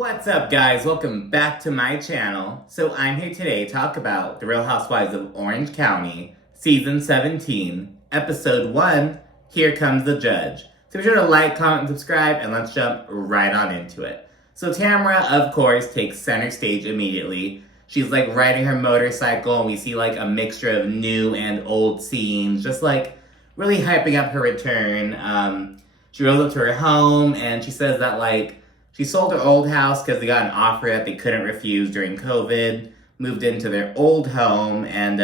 What's up, guys? Welcome back to my channel. So I'm here today to talk about The Real Housewives of Orange County, Season 17, Episode 1, Here Comes the Judge. So be sure to like, comment, and subscribe, and let's jump right on into it. So Tamra, of course, takes center stage immediately. She's like riding her motorcycle, and we see like a mixture of new and old scenes, just like really hyping up her return. She rolls up to her home, and she says that like she sold her old house because they got an offer that they couldn't refuse during COVID, moved into their old home, and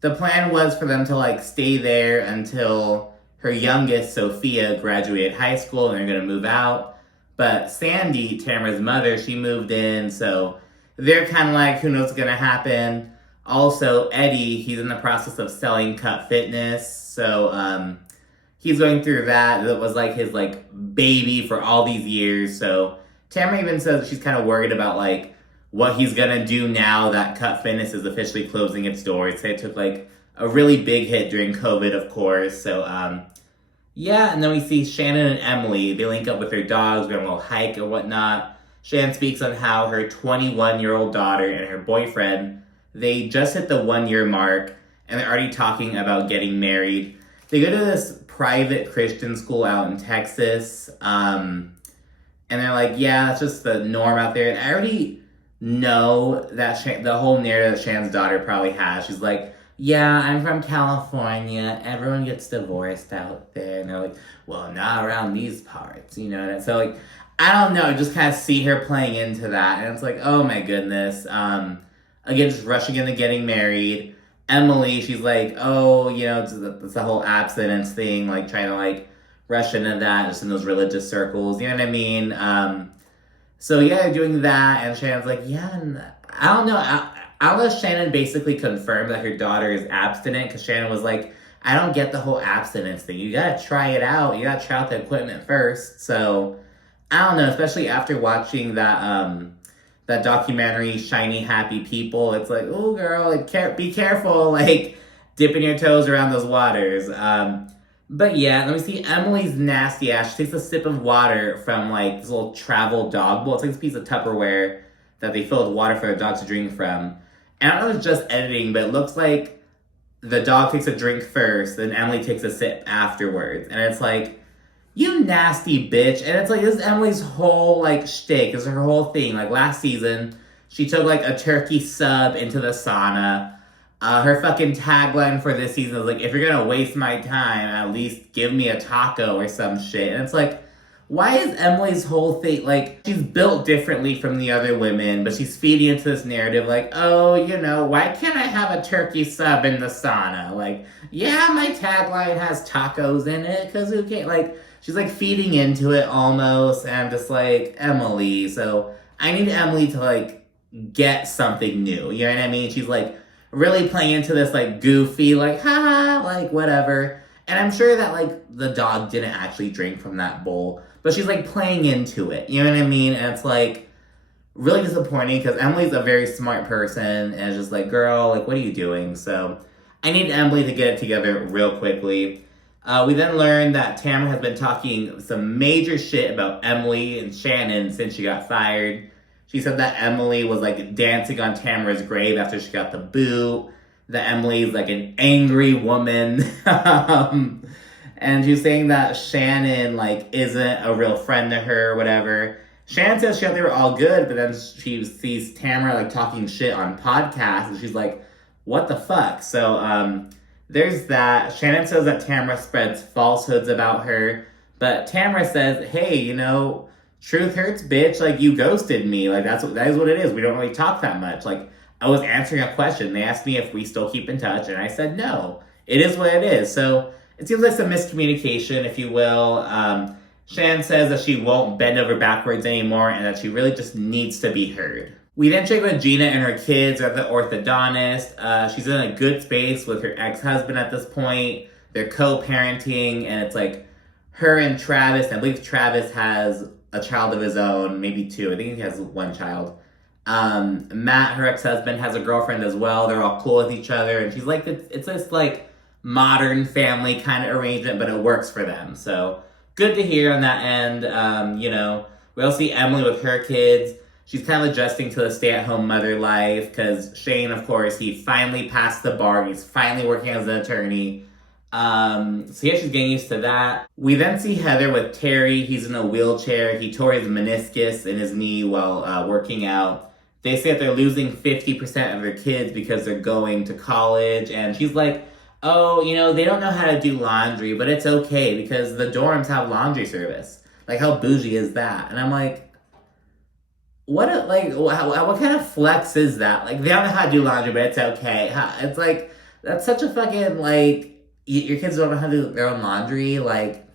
the plan was for them to like stay there until her youngest, Sophia, graduated high school and they're going to move out. But Sandy, Tamra's mother, she moved in, so they're kind of like, who knows what's going to happen. Also, Eddie, he's in the process of selling Cut Fitness, so he's going through that. That was like his like baby for all these years. So Tamra even says that she's kind of worried about like what he's gonna do now that Cut Fitness is officially closing its doors. It took like a really big hit during COVID, of course. So yeah, and then we see Shannon and Emily. They link up with their dogs, go on a little hike or whatnot. Shannon speaks on how her 21-year-old daughter and her boyfriend, they just hit the 1-year mark and they're already talking about getting married. They go to this private Christian school out in Texas, and they're like, yeah, that's just the norm out there. And I already know that the whole narrative that Shannon's daughter probably has. She's like, yeah, I'm from California. Everyone gets divorced out there. And they're like, well, not around these parts, you know? And so, like, I don't know. I just kind of see her playing into that. And it's like, oh, my goodness. Again, just rushing into getting married. Emily, she's like, oh, you know, it's the whole abstinence thing, like trying to like rush into that just in those religious circles, you know what I mean? So yeah, doing that, and Shannon's like, yeah, and I don't know, I'll let Shannon basically confirm that her daughter is abstinent, because Shannon was like, I don't get the whole abstinence thing. You gotta try it out. You gotta try out the equipment first. So I don't know, especially after watching that documentary, Shiny Happy People. It's like, oh girl, like be careful, like dipping your toes around those waters. But yeah, let me see Emily's nasty ass. She takes a sip of water from like this little travel dog bowl. It's like this piece of Tupperware that they fill with water for the dog to drink from. And I don't know if it's just editing, but it looks like the dog takes a drink first, then Emily takes a sip afterwards. And it's like, you nasty bitch. And it's like, this is Emily's whole, like, shtick. This is her whole thing. Like, last season, she took, like, a turkey sub into the sauna. Her fucking tagline for this season is, like, if you're gonna waste my time, at least give me a taco or some shit. And it's like, why is Emily's whole thing, like, she's built differently from the other women, but she's feeding into this narrative, like, oh, you know, why can't I have a turkey sub in the sauna? Like, yeah, my tagline has tacos in it, because who can't, like, she's like feeding into it almost, and I'm just like, Emily. So I need Emily to like get something new. You know what I mean? She's like really playing into this like goofy, like, ha, like whatever. And I'm sure that like the dog didn't actually drink from that bowl, but she's like playing into it. You know what I mean? And it's like really disappointing because Emily's a very smart person, and it's just like, girl, like, what are you doing? So I need Emily to get it together real quickly. We then learned that Tamra has been talking some major shit about Emily and Shannon since she got fired. She said that Emily was like dancing on Tamra's grave after she got the boot, that Emily's like an angry woman. And she's saying that Shannon like isn't a real friend to her or whatever. Shannon says she thought they were all good, but then she sees Tamra like talking shit on podcasts, and she's like, what the fuck? So, there's that. Shannon says that Tamra spreads falsehoods about her, but Tamra says, hey, you know, truth hurts, bitch. Like, you ghosted me. Like, that is what it is. We don't really talk that much. Like, I was answering a question. They asked me if we still keep in touch, and I said no. It is what it is. So it seems like some miscommunication, if you will. Shannon says that she won't bend over backwards anymore, and that she really just needs to be heard. We then check with Gina and her kids at the orthodontist. She's in a good space with her ex-husband at this point. They're co-parenting, and it's like her and Travis. I believe Travis has a child of his own, maybe two. I think he has one child. Matt, her ex-husband, has a girlfriend as well. They're all cool with each other, and she's like, it's this like modern family kind of arrangement, but it works for them. So good to hear on that end. You know, We'll see Emily with her kids. She's kind of adjusting to the stay-at-home mother life because Shane, of course, he finally passed the bar. He's finally working as an attorney. So yeah, she's getting used to that. We then see Heather with Terry. He's in a wheelchair. He tore his meniscus in his knee while working out. They say that they're losing 50% of their kids because they're going to college. And she's like, oh, they don't know how to do laundry, but it's okay because the dorms have laundry service. Like, how bougie is that? And I'm like, what kind of flex is that? Like, they don't know how to do laundry, but it's okay. It's like, that's such a fucking, like, your kids don't know how to do their own laundry. Like,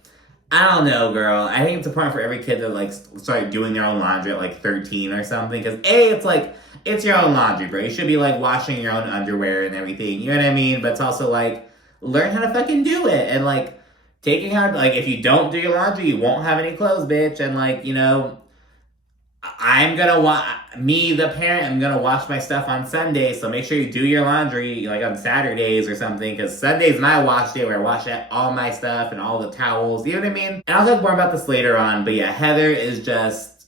I don't know, girl. I think it's important for every kid to, like, start doing their own laundry at, like, 13 or something. Because, A, it's, like, it's your own laundry, bro. You should be, like, washing your own underwear and everything. You know what I mean? But it's also, like, learn how to fucking do it. And, like, taking how, like, if you don't do your laundry, you won't have any clothes, bitch. And, like, I'm the parent, I'm gonna wash my stuff on Sunday, so make sure you do your laundry, like, on Saturdays or something, because Sunday's my wash day where I wash all my stuff and all the towels, you know what I mean? And I'll talk more about this later on, but yeah, Heather is just,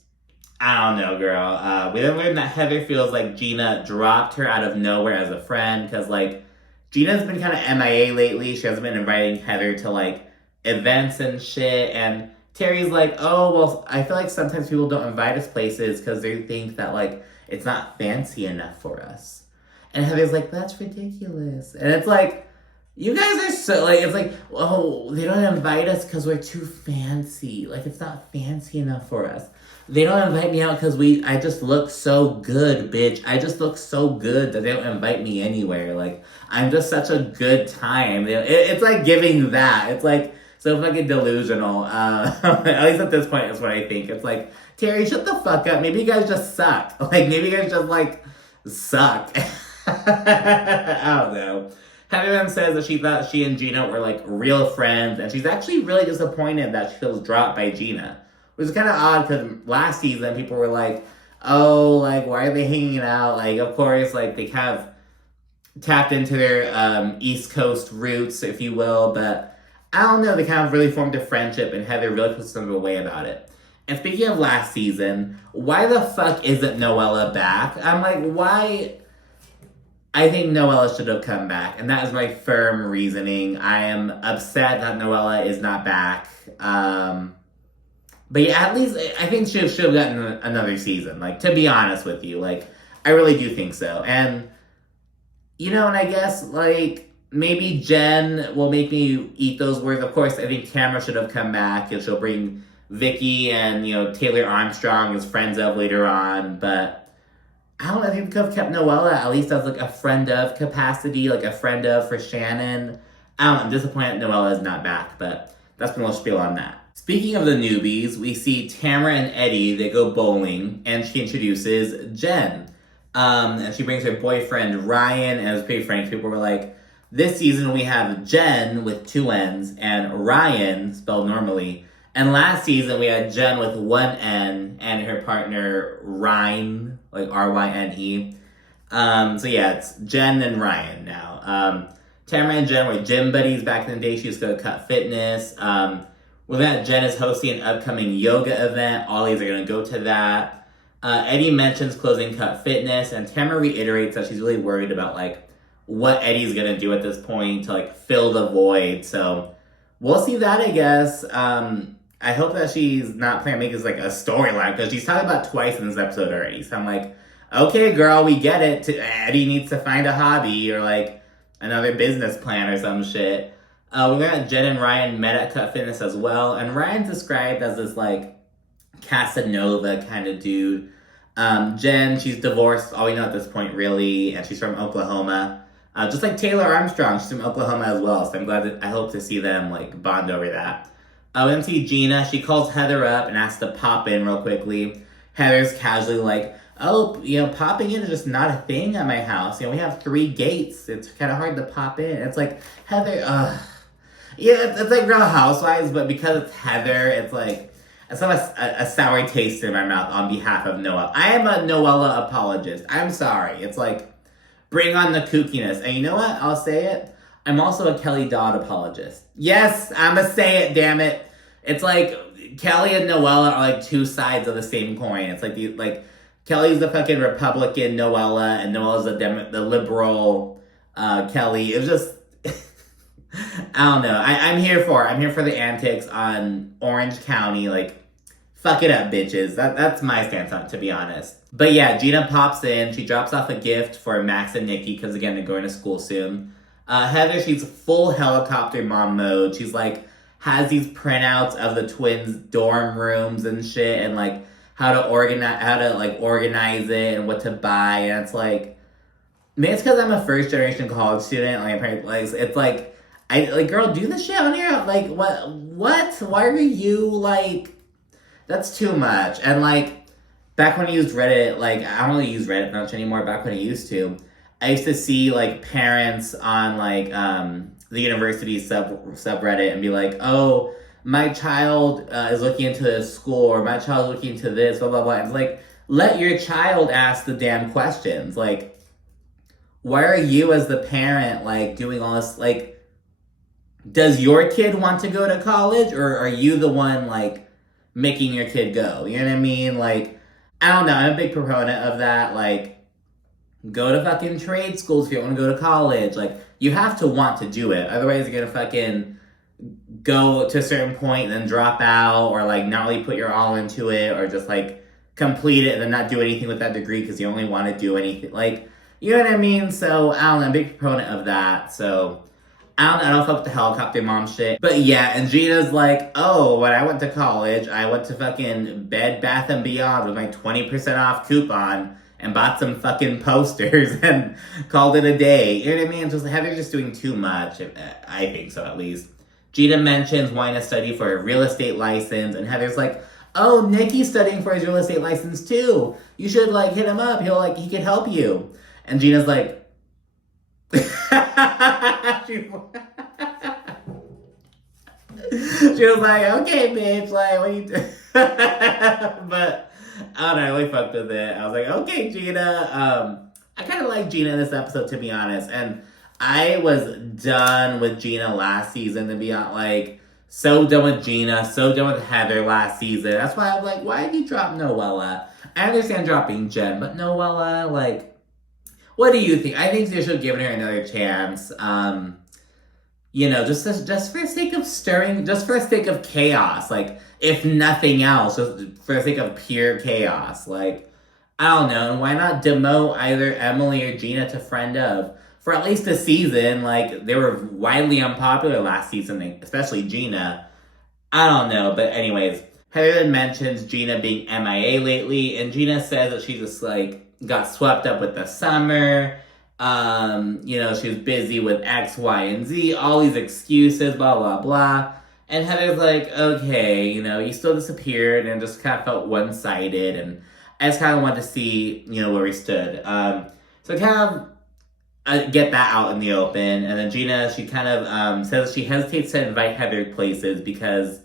I don't know, girl. We then learned that Heather feels like Gina dropped her out of nowhere as a friend, because, like, Gina's been kind of MIA lately. She hasn't been inviting Heather to, like, events and shit, and Terry's like, oh, well, I feel like sometimes people don't invite us places because they think that, like, it's not fancy enough for us. And Heather's like, that's ridiculous. And it's like, you guys are so, like, it's like, oh, they don't invite us because we're too fancy. Like, it's not fancy enough for us. They don't invite me out because I just look so good, bitch. I just look so good that they don't invite me anywhere. Like, I'm just such a good time. It's like giving that. It's like, so fucking delusional. At least at this point, that's what I think. It's like, Terry, shut the fuck up. Maybe you guys just suck. Like, maybe you guys just, like, suck. I don't know. Heather then says that she thought she and Gina were, like, real friends, and she's actually really disappointed that she feels dropped by Gina. Which is kind of odd, because last season, people were like, oh, like, why are they hanging out? Like, of course, like, they kind of tapped into their East Coast roots, if you will, but I don't know, they kind of really formed a friendship, and Heather really put some away about it. And speaking of last season, why the fuck isn't Noella back? I'm like, why? I think Noella should have come back, and that is my firm reasoning. I am upset that Noella is not back. But yeah, at least I think she should have gotten another season. Like, to be honest with you, like, I really do think so. And, and I guess, like, maybe Jenn will make me eat those words. Of course, I think Tamra should have come back, and she'll bring Vicky and, Taylor Armstrong as friends of later on. But I don't know, I think they could have kept Noella at least as, like, a friend of capacity, like a friend of for Shannon. I don't know, I'm disappointed Noella is not back, but that's been a little spiel on that. Speaking of the newbies, we see Tamra and Eddie, they go bowling, and she introduces Jenn. And she brings her boyfriend Ryan, and it was pretty frank. People were like, this season we have Jenn with 2 N's and Ryan, spelled normally. And last season we had Jenn with 1 N and her partner Ryan, like R-Y-N-E. So yeah, it's Jenn and Ryan now. Tamra and Jenn were gym buddies back in the day. She used to go to Cut Fitness. With that, Jenn is hosting an upcoming yoga event. All these are going to go to that. Eddie mentions closing Cut Fitness, and Tamra reiterates that she's really worried about, like, what Eddie's gonna do at this point to, like, fill the void. So we'll see that, I guess. I hope that she's not planning to make this, like, a storyline, because she's talked about twice in this episode already. So I'm like, okay, girl, we get it. Eddie needs to find a hobby or, like, another business plan or some shit. We learned that Jenn and Ryan met at Cut Fitness as well. And Ryan's described as this, like, Casanova kind of dude. Jenn, she's divorced, all we know at this point, really, and she's from Oklahoma. Just like Taylor Armstrong, she's from Oklahoma as well, so I hope to see them, like, bond over that. We then see Gina. She calls Heather up and asks to pop in real quickly. Heather's casually like, oh, popping in is just not a thing at my house. We have 3 gates. It's kind of hard to pop in. It's like, Heather, yeah, it's like Real Housewives, but because it's Heather, it's like, it's not a sour taste in my mouth on behalf of Noella. I am a Noella apologist. I'm sorry. It's like, bring on the kookiness. And you know what? I'll say it. I'm also a Kelly Dodd apologist. Yes, I'ma say it, damn it. It's like, Kelly and Noella are like two sides of the same coin. It's like Kelly's the fucking Republican Noella, and Noella's the liberal Kelly. It was just I don't know. I'm here for the antics on Orange County. Like, fuck it up, bitches. That's my stance on it, to be honest. But yeah, Gina pops in. She drops off a gift for Max and Nicky because again they're going to school soon. Heather, she's full helicopter mom mode. She's like has these printouts of the twins' dorm rooms and shit, and like how to organize it and what to buy. And it's like, maybe it's because I'm a first generation college student. It's like girl, do the shit on your own. Like what? Why are you like? That's too much. And like back when I used Reddit, like I don't really use Reddit much anymore. Back when I used to, I used to see like parents on like the university subreddit and be like, oh, my child is looking into this school, or my child is looking into this, blah, blah, blah. It's like, let your child ask the damn questions. Like, why are you as the parent, like, doing all this? Like, does your kid want to go to college, or are you the one, like, making your kid go? You know what I mean? Like, I don't know. I'm a big proponent of that. Like, go to fucking trade schools if you want to go to college. Like, you have to want to do it. Otherwise, you're gonna fucking go to a certain point and then drop out, or like not really put your all into it, or just like complete it and then not do anything with that degree because you only want to do anything. Like, you know what I mean? So, I don't know. I'm a big proponent of that. So, I don't fuck with the helicopter mom shit. But yeah, and Gina's like, oh, when I went to college, I went to fucking Bed Bath & Beyond with my 20% off coupon and bought some fucking posters and called it a day. You know what I mean? Just Heather's just doing too much. I think so, at least. Gina mentions wanting to study for a real estate license, and Heather's like, oh, Nicky's studying for his real estate license too. You should like hit him up. He can help you. And Gina's like, she was like, okay, bitch, like, what are you doing? But I don't know, I really fucked with it. I was like, okay, Gina. I kind of like Gina in this episode, to be honest. And I was done with Gina last season, to be honest. Like, so done with Gina, so done with Heather last season. That's why I'm like, why did you drop Noella? I understand dropping Jenn, but Noella, like, what do you think? I think they should have given her another chance. You know, just for the sake of stirring, just for the sake of chaos. Like, if nothing else, just for the sake of pure chaos. Like, I don't know. Why not demote either Emily or Gina to friend of for at least a season? Like, they were widely unpopular last season, especially Gina. I don't know. But anyways, Heather then mentions Gina being MIA lately, and Gina says that she just, like, got swept up with the summer. You know, she was busy with X, Y, and Z, all these excuses, blah, blah, blah. And Heather's like, okay, you know, you still disappeared, and just kind of felt one-sided, and I just kind of wanted to see, you know, where we stood. So kind of get that out in the open, and then Gina, she kind of says she hesitates to invite Heather to places because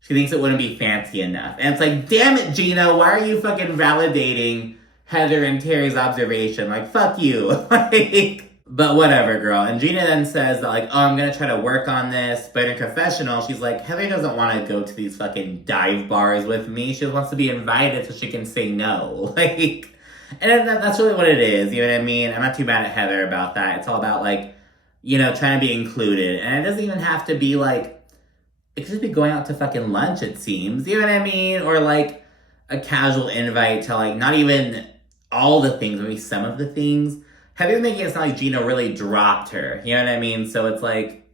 she thinks it wouldn't be fancy enough. And it's like, damn it, Gina, why are you fucking validating Heather and Terry's observation? Like, fuck you. Like, but whatever, girl. And Gina then says that, like, oh, I'm gonna try to work on this. But in confessional, she's like, Heather doesn't want to go to these fucking dive bars with me. She just wants to be invited so she can say no. Like, and that's really what it is. You know what I mean? I'm not too mad at Heather about that. It's all about, like, you know, trying to be included. And it doesn't even have to be, like, it could just be going out to fucking lunch, it seems. You know what I mean? Or, like, a casual invite to, like, not even all the things, maybe some of the things. Heather's making it sound like Gina really dropped her. You know what I mean? So it's like,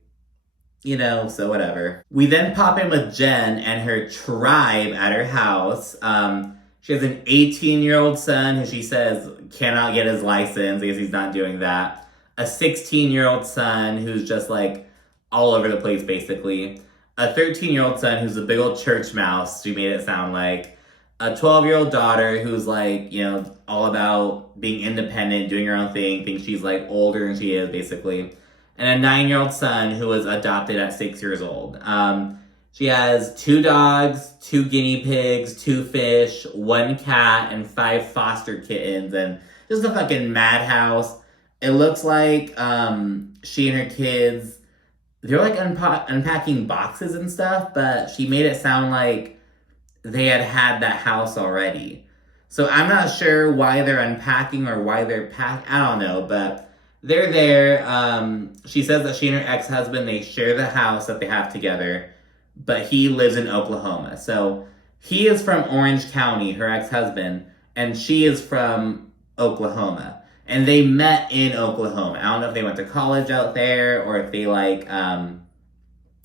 you know, so whatever. We then pop in with Jenn and her tribe at her house. She has an 18-year-old son who she says cannot get his license because he's not doing that. A 16-year-old son who's just, like, all over the place, basically. A 13-year-old son who's a big old church mouse, she made it sound like. A 12-year-old daughter who's, like, you know, all about being independent, doing her own thing, thinks she's, like, older than she is, basically. And a 9-year-old son who was adopted at 6 years old. She has 2 dogs, 2 guinea pigs, 2 fish, 1 cat, and 5 foster kittens, and just a fucking madhouse. It looks like she and her kids, they're, like, unpacking boxes and stuff, but she made it sound like they had that house already. So I'm not sure why they're unpacking or why they're packed. I don't know, but they're there. She says that she and her ex-husband, they share the house that they have together, but he lives in Oklahoma. So he is from Orange County, her ex-husband, and she is from Oklahoma. And they met in Oklahoma. I don't know if they went to college out there or if they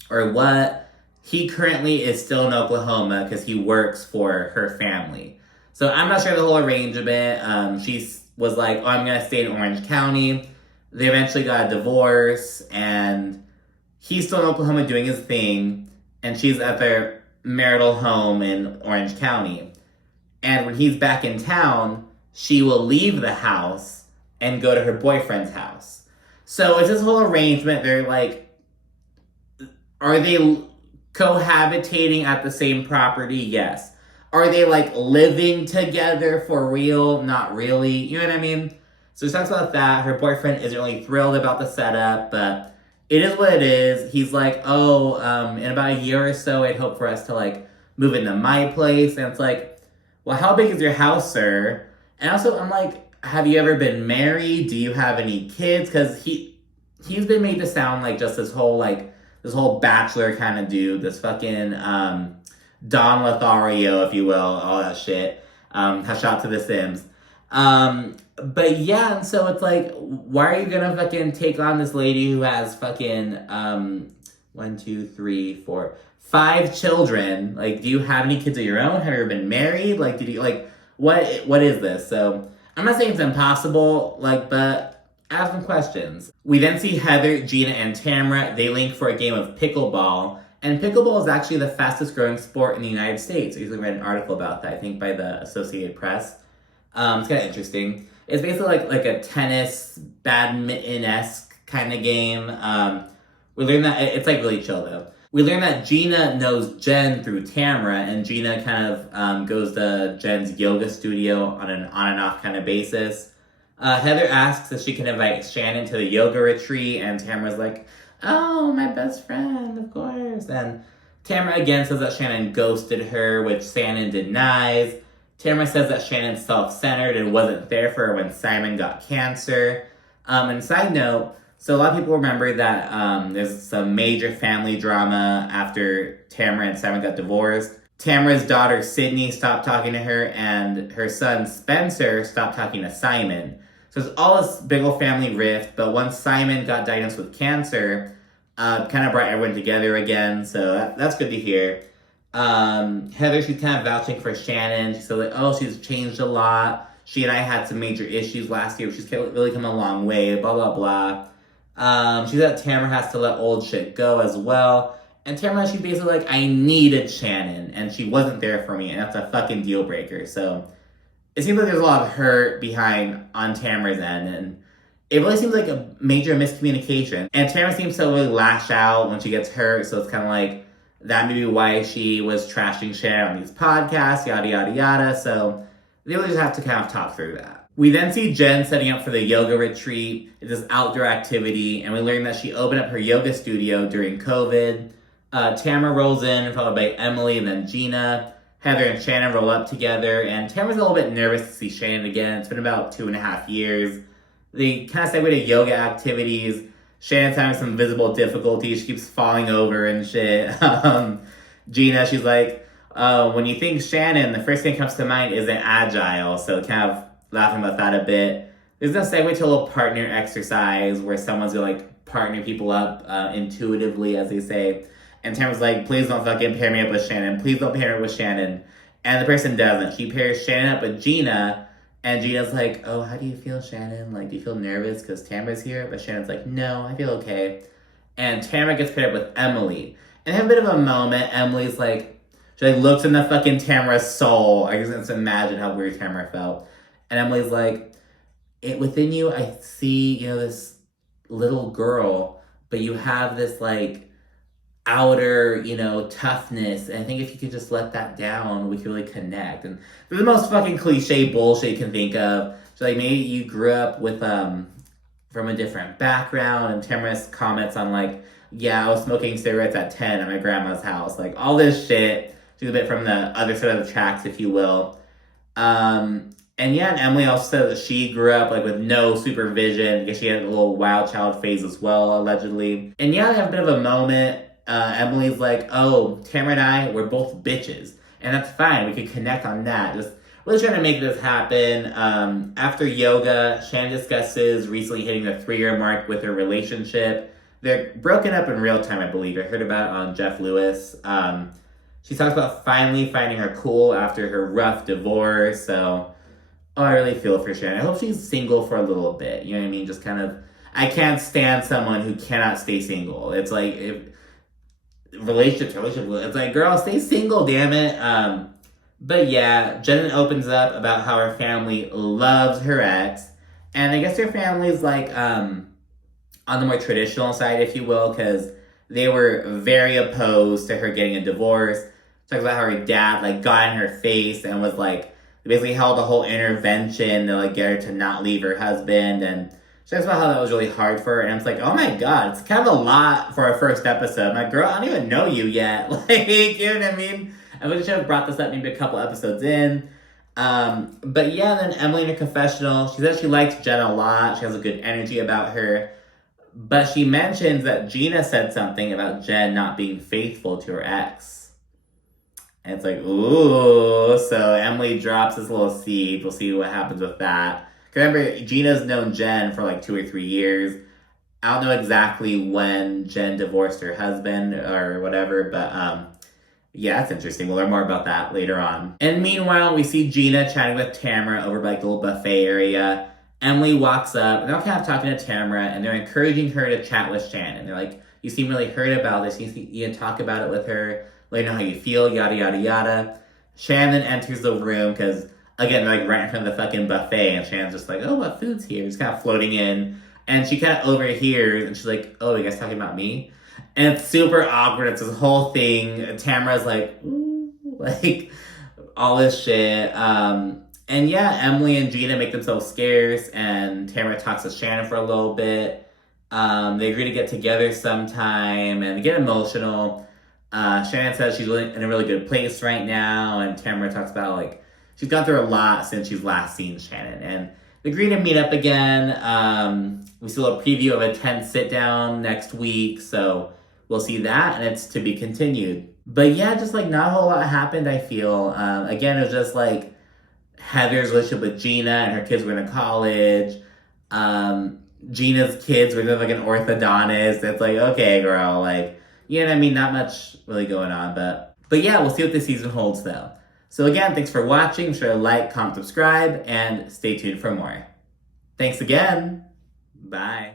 or what. He currently is still in Oklahoma because he works for her family. So I'm not sure the whole arrangement. She was like, oh, I'm going to stay in Orange County. They eventually got a divorce, and he's still in Oklahoma doing his thing, and she's at their marital home in Orange County. And when he's back in town, she will leave the house and go to her boyfriend's house. So it's this whole arrangement. They're like, are they cohabitating at the same property? Yes. Are they like living together for real? Not really. You know what I mean? So she talks about that. Her boyfriend isn't really thrilled about the setup, but it is what it is. He's like, oh, in about a year or so, I'd hope for us to like move into my place. And it's like, well, how big is your house, sir? And also, I'm like, have you ever been married? Do you have any kids? Because he's been made to sound like just this whole bachelor kind of dude, this fucking Don Lothario, if you will, all that shit. Has shot to The Sims. But yeah, and so it's like, why are you gonna fucking take on this lady who has fucking 1, 2, 3, 4, 5 children? Like, do you have any kids of your own? Have you ever been married? Like, did you like what is this? So I'm not saying it's impossible, like, but I have some questions. We then see Heather, Gina, and Tamra. They link for a game of pickleball. And pickleball is actually the fastest growing sport in the United States. I usually read an article about that, I think by the Associated Press. It's kind of interesting. It's basically like a tennis, badminton-esque kind of game. We learned that, it's like really chill though. We learned that Gina knows Jenn through Tamra, and Gina kind of goes to Jenn's yoga studio on an on and off kind of basis. Heather asks if she can invite Shannon to the yoga retreat, and Tamra's like, oh, my best friend, of course. And Tamra again says that Shannon ghosted her, which Shannon denies. Tamra says that Shannon's self-centered and wasn't there for her when Simon got cancer. And side note, so a lot of people remember that there's some major family drama after Tamra and Simon got divorced. Tamra's daughter, Sydney, stopped talking to her, and her son, Spencer, stopped talking to Simon. So it's all this big old family rift, but once Simon got diagnosed with cancer, kind of brought everyone together again, so that's good to hear. Heather, she's kind of vouching for Shannon. She said, like, oh, she's changed a lot. She and I had some major issues last year, but she's really come a long way, blah, blah, blah. She said that Tamra has to let old shit go as well. And Tamra, she's basically like, I needed Shannon, and she wasn't there for me, and that's a fucking deal breaker, so it seems like there's a lot of hurt behind on Tamra's end, and it really seems like a major miscommunication. And Tamra seems to really lash out when she gets hurt, so it's kind of like that may be why she was trashing Shannon on these podcasts, yada, yada, yada. So they really just have to kind of talk through that. We then see Jenn setting up for the yoga retreat. It's this outdoor activity, and we learn that she opened up her yoga studio during COVID. Tamra rolls in, followed by Emily and then Gina. Heather and Shannon roll up together, and Tamra's a little bit nervous to see Shannon again. It's been about 2.5 years. They kind of segue to yoga activities. Shannon's having some visible difficulties. She keeps falling over and shit. Gina, she's like, when you think Shannon, the first thing that comes to mind isn't agile. So kind of laughing about that a bit. There's no segue to a little partner exercise where someone's gonna like partner people up intuitively, as they say. And Tamra's like, please don't fucking pair me up with Shannon. Please don't pair me with Shannon. And the person doesn't. She pairs Shannon up with Gina. And Gina's like, oh, how do you feel, Shannon? Like, do you feel nervous because Tamra's here? But Shannon's like, no, I feel okay. And Tamra gets paired up with Emily. And they have a bit of a moment. Emily's like, she like looks in the fucking Tamra's soul. I can just imagine how weird Tamra felt. And Emily's like, within you, I see, this little girl, but you have this like outer, toughness. And I think if you could just let that down, we could really connect. And they're the most fucking cliche bullshit you can think of. So like maybe you grew up with from a different background, and Tamra's comments on like, yeah, I was smoking cigarettes at 10 at my grandma's house. Like all this shit. she's a bit from the other side of the tracks, if you will. And yeah, and Emily also said that she grew up like with no supervision. I guess she had a little wild child phase as well, allegedly. And yeah, they have a bit of a moment. Emily's like, oh, Tamra and I, we're both bitches. And that's fine. We could connect on that. Just really trying to make this happen. After yoga, Shannon discusses recently hitting the 3-year mark with her relationship. They're broken up in real time, I believe. I heard about it on Jeff Lewis. She talks about finally finding her cool after her rough divorce. So, oh, I really feel for Shannon. I hope she's single for a little bit. You know what I mean? Just kind of, I can't stand someone who cannot stay single. It's like, relationship. It's like, girl, stay single, damn it. But yeah, Jenn opens up about how her family loves her ex. And I guess her family's like, on the more traditional side, if you will, because they were very opposed to her getting a divorce. Talks about how her dad like got in her face and was like basically held a whole intervention to like get her to not leave her husband, and she talks about how that was really hard for her. And it's like, oh my god, it's kind of a lot for a first episode. I'm like, girl, I don't even know you yet. Like, you know what I mean? I would have brought this up maybe a couple episodes in. But yeah, then Emily in her confessional, she says she likes Jenn a lot. She has a good energy about her. But she mentions that Gina said something about Jenn not being faithful to her ex. And it's like, ooh. So Emily drops this little seed. We'll see what happens with that. Remember, Gina's known Jenn for like 2 or 3 years. I don't know exactly when Jenn divorced her husband or whatever, but yeah, that's interesting. We'll learn more about that later on. And meanwhile, we see Gina chatting with Tamra over by like the little buffet area. Emily walks up, and they're kind of talking to Tamra, and they're encouraging her to chat with Shannon. They're like, you seem really hurt about this. You can talk about it with her, let her know how you feel, yada, yada, yada. Shannon enters the room, because, again, they're like right in front of the fucking buffet, and Shannon's just like, oh, what food's here? Just kind of floating in. And she kind of overhears, and she's like, oh, you guys talking about me? And it's super awkward. It's this whole thing. Tamra's like, ooh, like, all this shit. And yeah, Emily and Gina make themselves scarce, and Tamra talks to Shannon for a little bit. They agree to get together sometime, and they get emotional. Shannon says she's really in a really good place right now, and Tamra talks about, like, she's gone through a lot since she's last seen Shannon. And they agree to meet up again. We see a little preview of a 10 sit-down next week, so we'll see that, and it's to be continued. But yeah, just, like, not a whole lot happened, I feel. Again, it was just, like, Heather's relationship with Gina, and her kids were in college. Gina's kids were like an orthodontist. It's like, okay, girl, like, you know what I mean? Not much really going on, but yeah, we'll see what this season holds, though. So again, thanks for watching. Be sure to like, comment, subscribe, and stay tuned for more. Thanks again. Bye.